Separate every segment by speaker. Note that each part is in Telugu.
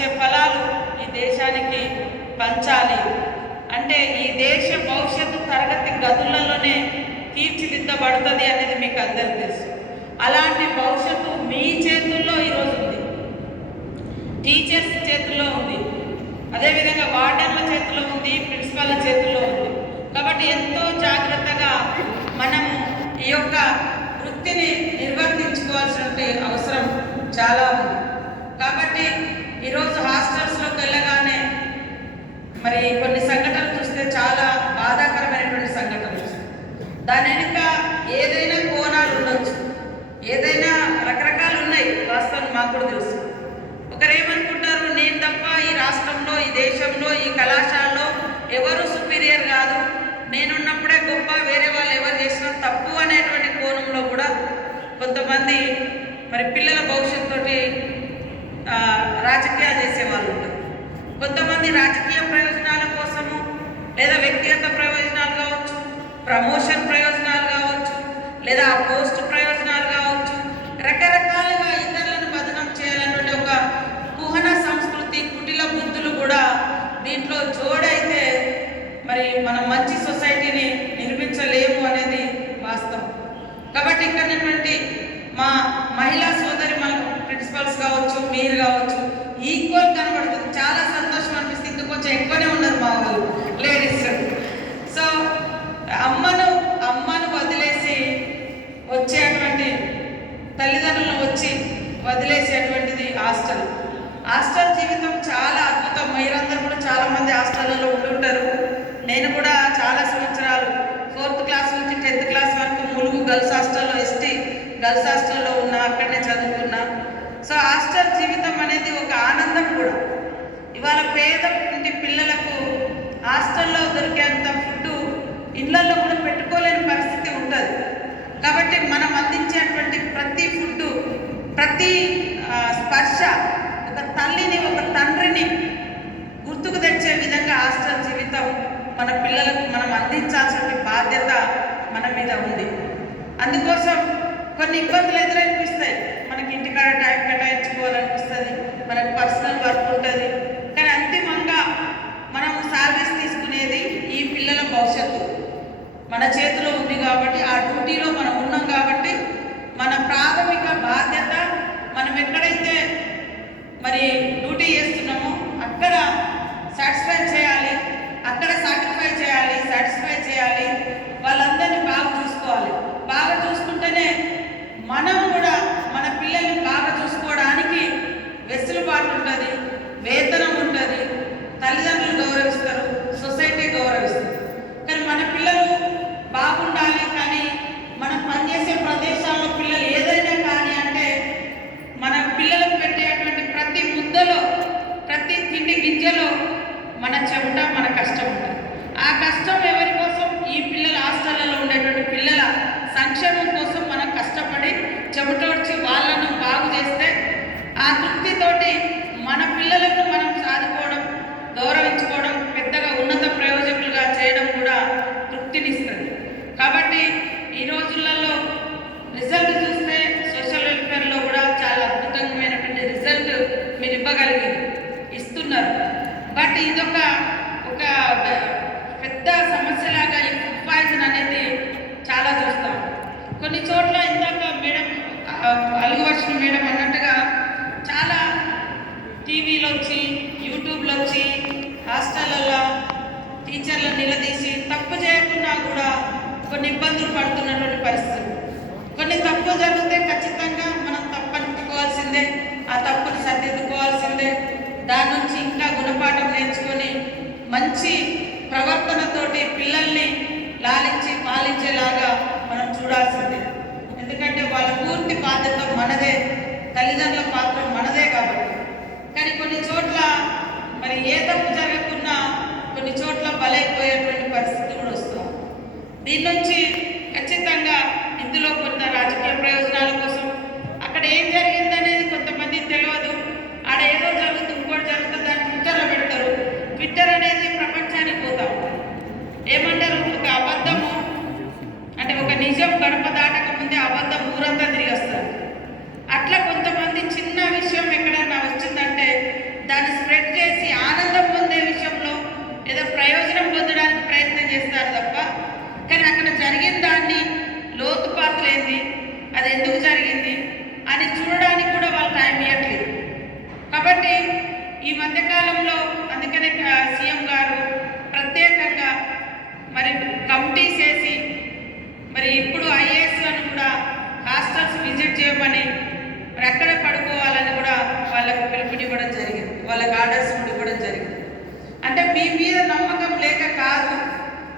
Speaker 1: వచ్చే ఫలాలు ఈ దేశానికి పంచాలి. అంటే ఈ దేశ భవిష్యత్తు తరగతి గదులలోనే తీర్చిదిద్దబడుతుంది అనేది మీకు అందరికీ తెలుసు. అలాంటి భవిష్యత్తు మీ చేతుల్లో ఈరోజు ఉంది. టీచర్స్ చేతుల్లో ఉంది. అదేవిధంగా వార్డర్ల చేతిలో ఉంది ప్రిన్సిపాల్ చేతుల్లో ఉంది కాబట్టి ఎంతో జాగ్రత్తగా మనము ఈ యొక్క వృత్తిని నిర్వర్తించుకోవాల్సిన అవసరం చాలా ఉంది కాబట్టి ఈరోజు హాస్టల్స్లోకి వెళ్ళగానే మరి కొన్ని సంఘటనలు చూస్తే చాలా బాధాకరమైనటువంటి సంఘటనలు చూస్తాం దాని వెనుక ఏదైనా కోణాలు ఉండొచ్చు ఏదైనా రకరకాలు ఉన్నాయి వాస్తవం మాకు కూడా తెలుసు. ఒకరేమనుకుంటారు నేను తప్ప ఈ రాష్ట్రంలో ఈ దేశంలో ఈ కళాశాలలో ఎవరు సుపీరియర్ కాదు. నేనున్నప్పుడే గొప్ప వేరే వాళ్ళు ఎవరు చేసినా తప్పు అనేటువంటి కోణంలో కూడా కొంతమంది మరి పిల్లల భవిష్యత్తుతోటి రాజకీయాలు చేసే వాళ్ళు ఉంటారు. కొంతమంది రాజకీయ ప్రయోజనాల కోసము లేదా వ్యక్తిగత ప్రయోజనాలు కావచ్చు ప్రమోషన్ ప్రయోజనాలు కావచ్చు లేదా ఆ పోస్ట్ దీంట్లో జోడైతే మరి మనం మంచి సొసైటీని నిర్మించలేము అనేది వాస్తవం. కాబట్టి ఇక్కడ మా మహిళా సోదరి మన ప్రిన్సిపల్స్ కావచ్చు మీరు కావచ్చు ఈక్వల్ కనబడుతుంది చాలా సంతోషం అనిపిస్తుంది. ఇంకా కొంచెం ఎక్కువనే ఉన్నారు మా వాళ్ళు లేడీస్ సో అమ్మను అమ్మను వదిలేసి వచ్చేటువంటి తల్లిదండ్రులను వచ్చి వదిలేసేటువంటిది హాస్టల్. హాస్టల్ జీవితం చాలా అద్భుతం. మీరందరూ కూడా చాలా మంది హాస్టల్లో ఉండుంటారు. నేను కూడా చాలా సంవత్సరాలు ఫోర్త్ క్లాస్ నుంచి టెన్త్ క్లాస్ వరకు ములుగు గర్ల్స్ హాస్టల్లో ఎస్టీ గర్ల్స్ హాస్టల్లో ఉన్నా అక్కడనే చదువుకున్నా. సో హాస్టల్ జీవితం అనేది ఒక ఆనందం కూడా. ఇవాళ పేద ఇంటి పిల్లలకు హాస్టల్లో దొరికేంత ఫుడ్ ఇళ్ళలో కూడా పెట్టుకోలేని పరిస్థితి ఉంటుంది. కాబట్టి మనం అందించేటువంటి ప్రతి ఫుడ్ ప్రతి ఆ, స్పర్శ ఒక తల్లిని ఒక తండ్రిని గుర్తుకు తెచ్చే హాస్టల్ జీవితం మన పిల్లలకు మనం అందించాల్సిన బాధ్యత మన మీద ఉంది. అందుకోసం కొన్ని ఇబ్బందులు ఎదురనిపిస్తాయి. మనకి ఇంటికాడ టైం కేటాయించుకోవాలనిపిస్తుంది మనకు పర్సనల్ వర్క్ ఉంటుంది. కానీ అంతిమంగా మనం సర్వీస్ తీసుకునేది ఈ పిల్లల భవిష్యత్తు. మన చేతిలో ఉంది కాబట్టి ఆ డ్యూటీలో మనం ఉన్నాం కాబట్టి మన ప్రాథమిక బాధ్యత మనం ఎక్కడైతే మరి డ్యూటీ చేస్తున్నామో అక్కడ సాటిస్ఫై అక్కడ సాటిస్ఫై చేయాలి సాటిస్ఫై చేయాలి వాళ్ళందరినీ బాగా చూసుకోవాలి బాగా చూసుకుంటేనే మనం కూడా మన పిల్లల్ని బాగా చూసుకోవడానికి వెసులుబాటు ఉంటుంది వేతనం ఉంటుంది తల్లిదండ్రులు గౌరవిస్తారు సొసైటీ గౌరవిస్తారు కానీ మన పిల్లలు బాగుండాలి కానీ మనం పనిచేసే ప్రదేశాల్లో పిల్లలు ఏదైనా కానీ అంటే మన పిల్లలకు పెట్టేటువంటి ప్రతి ముద్దలో ప్రతి తిండి గింజలో మన చెమట మన కష్టం ఉంటుంది ఆ కష్టం ఎవరి కోసం ఈ పిల్లల హాస్టళ్ళలో ఉండేటువంటి పిల్లల సంక్షేమం కోసం మనం కష్టపడి చెమటోడ్చి వాళ్ళను బాగు చేస్తే ఆ తృప్తితోటి మన పిల్లలకు మనం సాదుకోవడం గౌరవించుకోవడం పెద్దగా ఉన్నత ప్రయోజకులుగా చేయడం కూడా తృప్తినిస్తుంది. కాబట్టి ఈ రోజులలో రిజల్ట్ చూస్తే సోషల్ వెల్ఫేర్లో కూడా చాలా అద్భుతమైనటువంటి రిజల్ట్ మీరు ఇవ్వగలిగారు ఇస్తున్నారు. బట్ ఇదొక ఒక పెద్ద సమస్యలాగా ఈ ఫుడ్ పాయిజన్ అనేది చాలా చూస్తాం కొన్ని చోట్ల ఇందాక మేడం అలుగు వచ్చిన మేడం అన్నట్టుగా చాలా టీవీలో వచ్చి యూట్యూబ్లో వచ్చి హాస్టళ్ళల్లో టీచర్లను నిలదీసి తప్పు చేయకుండా కూడా కొన్ని ఇబ్బందులు పడుతున్నటువంటి పరిస్థితి కొన్ని తప్పులు జరిగితే ఖచ్చితంగా మనం తప్పనుకోవాల్సిందే ఆ తప్పును సరిదిద్దుకోవాల్సిందే. దాని నుంచి ఇంకా గుణపాఠం నేర్చుకొని మంచి ప్రవర్తనతోటి పిల్లల్ని లాలించి పాలించేలాగా మనం చూడాల్సిందే. ఎందుకంటే వాళ్ళ పూర్తి బాధ్యత మనదే తల్లిదండ్రుల పాత్ర మనదే కాబట్టి కానీ కొన్ని చోట్ల మరి ఏ తప్పు జరగకున్నా కొన్ని చోట్ల బలైపోయేటువంటి పరిస్థితి కూడా వస్తాం దీని నుంచి ఖచ్చితంగా ఇందులో కొంత రాజకీయ ప్రయోజనాల కోసం అక్కడ ఏం జరిగింది అనేది కొంతమందికి తెలియదు ఆడ ఏదో జరుగుతుంది ఇంకోటి జరుగుతుంది దాన్ని ట్విట్టర్లో పెడతారు ట్విట్టర్ అనేది ప్రపంచానికి పోతా ఉంటుంది ఏమంటారు ఒక అబద్ధము అంటే ఒక నిజం గడప దాటక ముందే అబద్ధం ఊరంతా తిరిగి వస్తారు అట్లా కొంతమంది చిన్న విషయం ఎక్కడైనా దాన్ని స్ప్రెడ్ చేసి ఆనందం పొందే విషయంలో ఏదో ప్రయోజనం పొందడానికి ప్రయత్నం చేస్తారు తప్ప కానీ అక్కడ జరిగిన దాన్ని లోతుపాతులేంది అది ఎందుకు జరిగింది అని చూడడానికి కూడా వాళ్ళు టైం ఇవ్వట్లేదు కాబట్టి ఈ మధ్యకాలంలో అందుకనే సీఎం గారు ప్రత్యేకంగా మరి కమిటీ చేసి మరి ఇప్పుడు ఐఏఎస్లను కూడా హాస్టల్స్ విజిట్ చేయమని మరి ఎక్కడ పడుకోవాలని కూడా వాళ్ళకు పిలుపునివ్వడం జరిగింది. వాళ్ళకి ఆర్డర్స్ ఇవ్వడం జరిగింది. అంటే మీ మీద నమ్మకం లేక కాదు.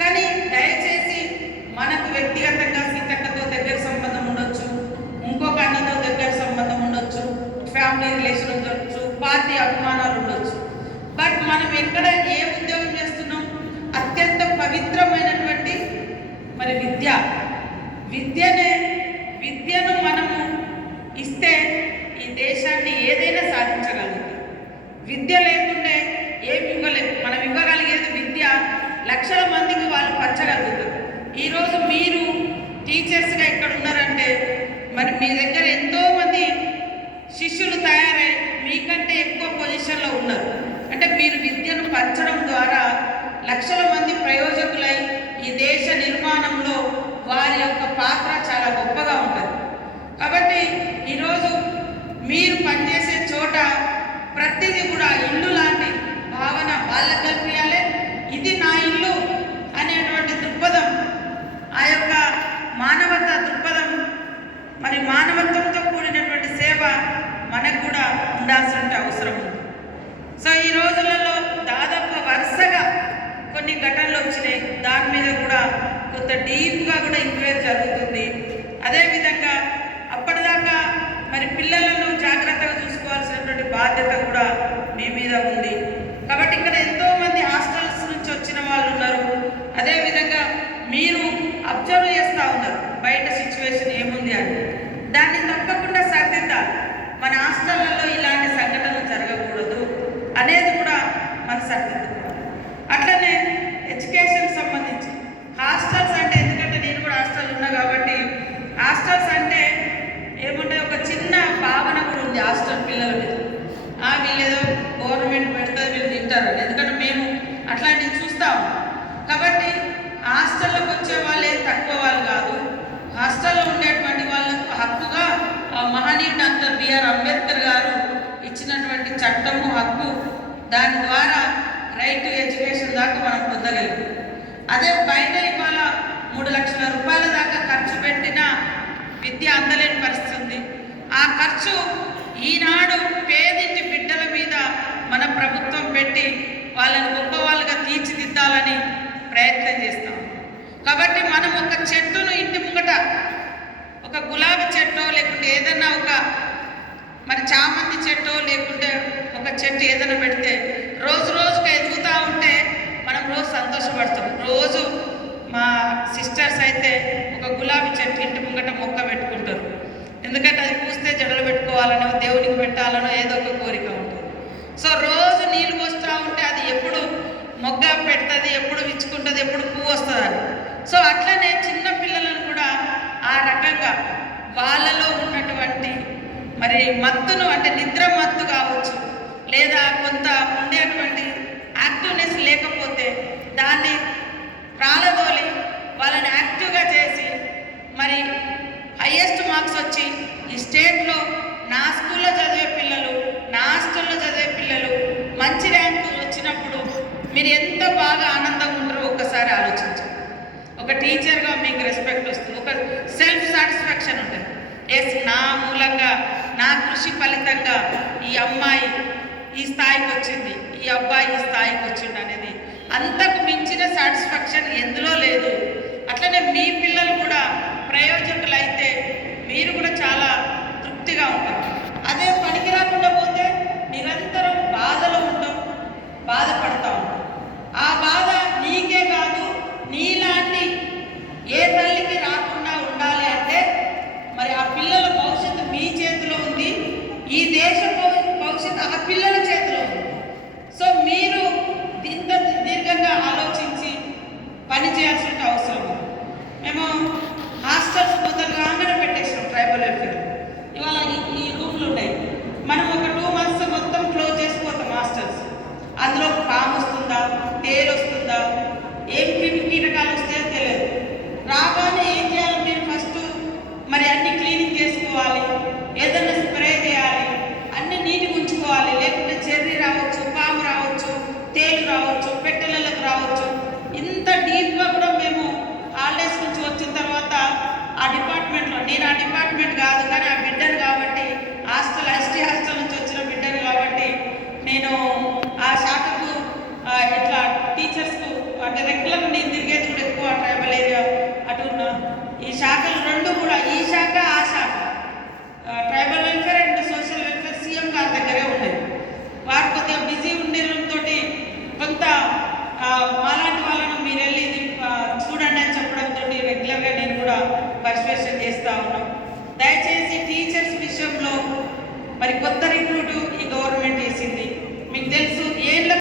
Speaker 1: కానీ దయచేసి మనకు వ్యక్తిగతంగా మరి విద్య. విద్యనే విద్యను మనము ఇస్తే ఈ దేశాన్ని ఏదైనా సాధించగలుగుతాం. విద్య లేకుంటే ఏమి ఇవ్వలేము మనం ఇవ్వగలిగేది విద్య లక్షల మందికి వాళ్ళు పంచగలుగుతారు. ఈరోజు మీరు టీచర్స్గా ఇక్కడ ఉన్నారంటే మరి మీ దగ్గర ఎంతోమంది శిష్యులు తయారై మీకంటే ఎక్కువ పొజిషన్లో ఉన్నారు. అంటే మీరు విద్యను పంచడం ద్వారా లక్షల మంది ప్రయోజకులై ఈ దేశ నిర్మాణంలో వారి యొక్క పాత్ర చాలా గొప్పగా ఉంటుంది కాబట్టి ఈరోజు మీరు పనిచేసే చోట ప్రతిదీ కూడా ఇల్లు లాంటి భావన వాళ్ళకి కల్పించాలి ఇది నా ఇల్లు అనేటువంటి దృక్పథం ఆ యొక్క మానవత దృక్పథం మరి మానవత్వంతో కూడినటువంటి సేవ మనకు కూడా ఉండాల్సిన అవసరం ఉంది. సో ఈ రోజులలో దాదాపు వరుసగా కొన్ని ఘటనలు వచ్చినాయి. దాని మీద కూడా కొంత డీప్గా కూడా ఎంక్వైరీ జరుగుతుంది. అదేవిధంగా అప్పటిదాకా మరి పిల్లలను జాగ్రత్తగా చూసుకోవాల్సినటువంటి బాధ్యత కూడా మీ మీద ఉంది. కాబట్టి ఇక్కడ ఎంతోమంది హాస్టల్స్ నుంచి వచ్చిన వాళ్ళు ఉన్నారు. అదేవిధంగా మీరు అబ్జర్వ్ చేస్తూ ఉన్నారు. బయట సిచ్యువేషన్ ఏముంది అని. దాన్ని తప్పకుండా సర్దిద్దాలి. మన హాస్టల్లో ఇలాంటి సంఘటనలు జరగకూడదు అనేది కూడా మన సరిదిద్దుకోవాలి అట్లనే ఎడ్యుకేషన్ సంబంధించి. హాస్టల్స్ అంటే ఎందుకంటే నేను కూడా హాస్టల్ ఉన్నా కాబట్టి హాస్టల్స్ అంటే ఏముంటే ఒక చిన్న భావన కూడా ఉంది హాస్టల్ పిల్లల మీద. ఆ వీళ్ళేదో గవర్నమెంట్ పెడితే వీళ్ళు తింటారు. ఎందుకంటే మేము అట్లాంటివి చూస్తాం కాబట్టి హాస్టల్లోకి వచ్చే వాళ్ళు ఏం తక్కువ వాళ్ళు కాదు. హాస్టల్లో ఉండేటువంటి వాళ్ళకు హక్కుగా ఆ మహనీయుడు డాక్టర్ బిఆర్ అంబేద్కర్ గారు ఇచ్చినటువంటి చట్టము హక్కు దాని ద్వారా రైట్ టు ఎడ్యుకేషన్ దాకా మనం పొందగలం. అదే బయట ఇవాళ మూడు లక్షల రూపాయల దాకా ఖర్చు పెట్టిన విద్య అందలేని పరిస్థితి ఉంది. ఆ ఖర్చు ఈనాడు పేదింటి బిడ్డల మీద మన ప్రభుత్వం పెట్టి వాళ్ళని గొప్పవాళ్ళుగా తీర్చిదిద్దాలని ప్రయత్నం చేస్తాం. కాబట్టి మనం ఒక చెట్టును ఇంటి ముంగట ఒక గులాబీ చెట్టో లేకుంటే ఏదన్నా ఒక మరి చామంతి చెట్టో లేకుంటే ఒక చెట్టు ఏదైనా పెడితే రోజు రోజుకు ఎదుగుతూ ఉంటే మనం రోజు సంతోషపడతాం. రోజు మా సిస్టర్స్ అయితే ఒక గులాబీ చెట్టు ఇంటి ముంగట మొక్క పెట్టుకుంటారు. ఎందుకంటే అది పూస్తే జడలు పెట్టుకోవాలనో దేవునికి పెట్టాలనో ఏదో ఒక కోరిక ఉంటుంది. సో రోజు నీళ్ళు పోస్తూ ఉంటే అది ఎప్పుడు మొగ్గ పెడుతుంది ఎప్పుడు విచ్చుకుంటుంది ఎప్పుడు పువ్వు వస్తుంది అని సో అట్లనే చిన్న పిల్లలను కూడా ఆ రకంగా వాళ్ళలో ఉన్నటువంటి మరి మత్తును అంటే నిద్ర మత్తు కావచ్చు లేదా కొంత ఉండేటువంటి యాక్టివ్నెస్ లేకపోతే దాన్ని ప్రాలదోలి వాళ్ళని యాక్టివ్గా చేసి మరి హయ్యెస్ట్ మార్క్స్ వచ్చి ఈ స్టేట్లో నా స్కూల్లో చదివే పిల్లలు నా హాస్టల్లో చదివే పిల్లలు మంచి ర్యాంకు వచ్చినప్పుడు మీరు ఎంత బాగా ఆనందంగా ఉంటారో ఒక్కసారి ఆలోచించండి. ఒక టీచర్గా మీకు రెస్పెక్ట్ వస్తుంది. ఒక సెల్ఫ్ సాటిస్ఫాక్షన్ ఉంటుంది. ఎస్ నా మూలంగా నా కృషి ఫలితంగా ఈ అమ్మాయి ఈ స్థాయికి వచ్చింది ఈ అబ్బాయి ఈ స్థాయికి వచ్చింది అనేది అంతకు సాటిస్ఫాక్షన్ ఎందులో లేదు. అట్లనే మీ పిల్లలు కూడా ప్రయోజకులైతే మీరు కూడా చాలా తృప్తిగా ఉంటారు. అదే పనికి రాకుండా పోతే నిరంతరం బాధలో ఉంటాం బాధపడతా ఉంటాం ఆ బాధ నీకే కాదు నీలాంటి ఏ తల్లికి రా ఆ డిపార్ట్మెంట్లో నేను ఆ డిపార్ట్మెంట్ కాదు కానీ ఆ బిడ్డను కాబట్టి హాస్టల్ ఎస్టీ హాస్టల్ నుంచి వచ్చిన బిడ్డను కాబట్టి నేను ఆ శాఖకు ఇట్లా టీచర్స్కు అంటే రెగ్యులర్ నేను